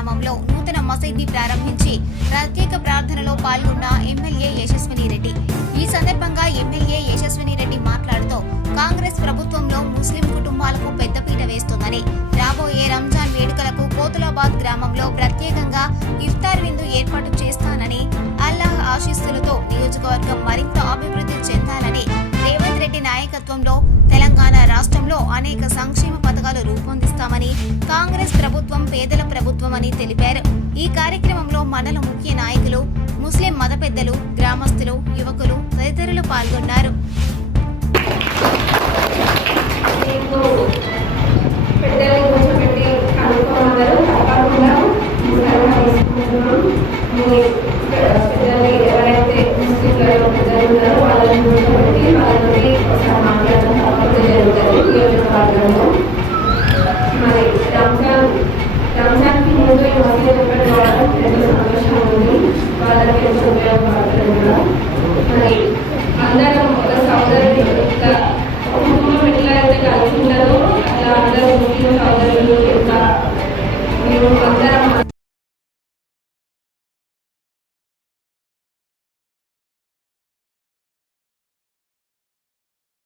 గ్రామంలో నూతన మసీద్ని ప్రారంభించి ప్రత్యేక ప్రార్థనలో పాల్గొన్న ఎమ్మెల్యే యశస్విని రెడ్డి. ఈ సందర్భంగా ఎమ్మెల్యే యశస్విని రెడ్డి మాట్లాడుతూ కాంగ్రెస్ ప్రభుత్వంలో ముస్లిం కుటుంబాలకు పెద్దపీట వేస్తోందని, రాబోయే రంజాన్ వేడుకలకు కోతులాబాద్ గ్రామంలో ప్రత్యేకంగా ఇఫ్తార్ విందు ఏర్పాటు చేస్తానని, అల్లాహ్ ఆశీస్సులతో నియోజకవర్గం మరింత అభివృద్ధి చెందాలని, రేవంత్ రెడ్డి నాయకత్వంలో తెలంగాణ రాష్ట్రంలో అనేక సంక్షేమ పథకాలు రూపొందిస్తామని, కాంగ్రెస్ ప్రభుత్వం పేదల ప్రభుత్వం అని తెలిపారు. ఈ కార్యక్రమంలో మండల ముఖ్య నాయకులు, ముస్లిం మత పెద్దలు, గ్రామస్తులు, యువకులు తదితరులు పాల్గొన్నారు. రంజాన్కి ముందు ఈ మసీదు పెట్టడం ఎంతో సంతోషంగా ఉంది. వాళ్ళకి ఎంతో ఉపయోగపడుతుంది. మరి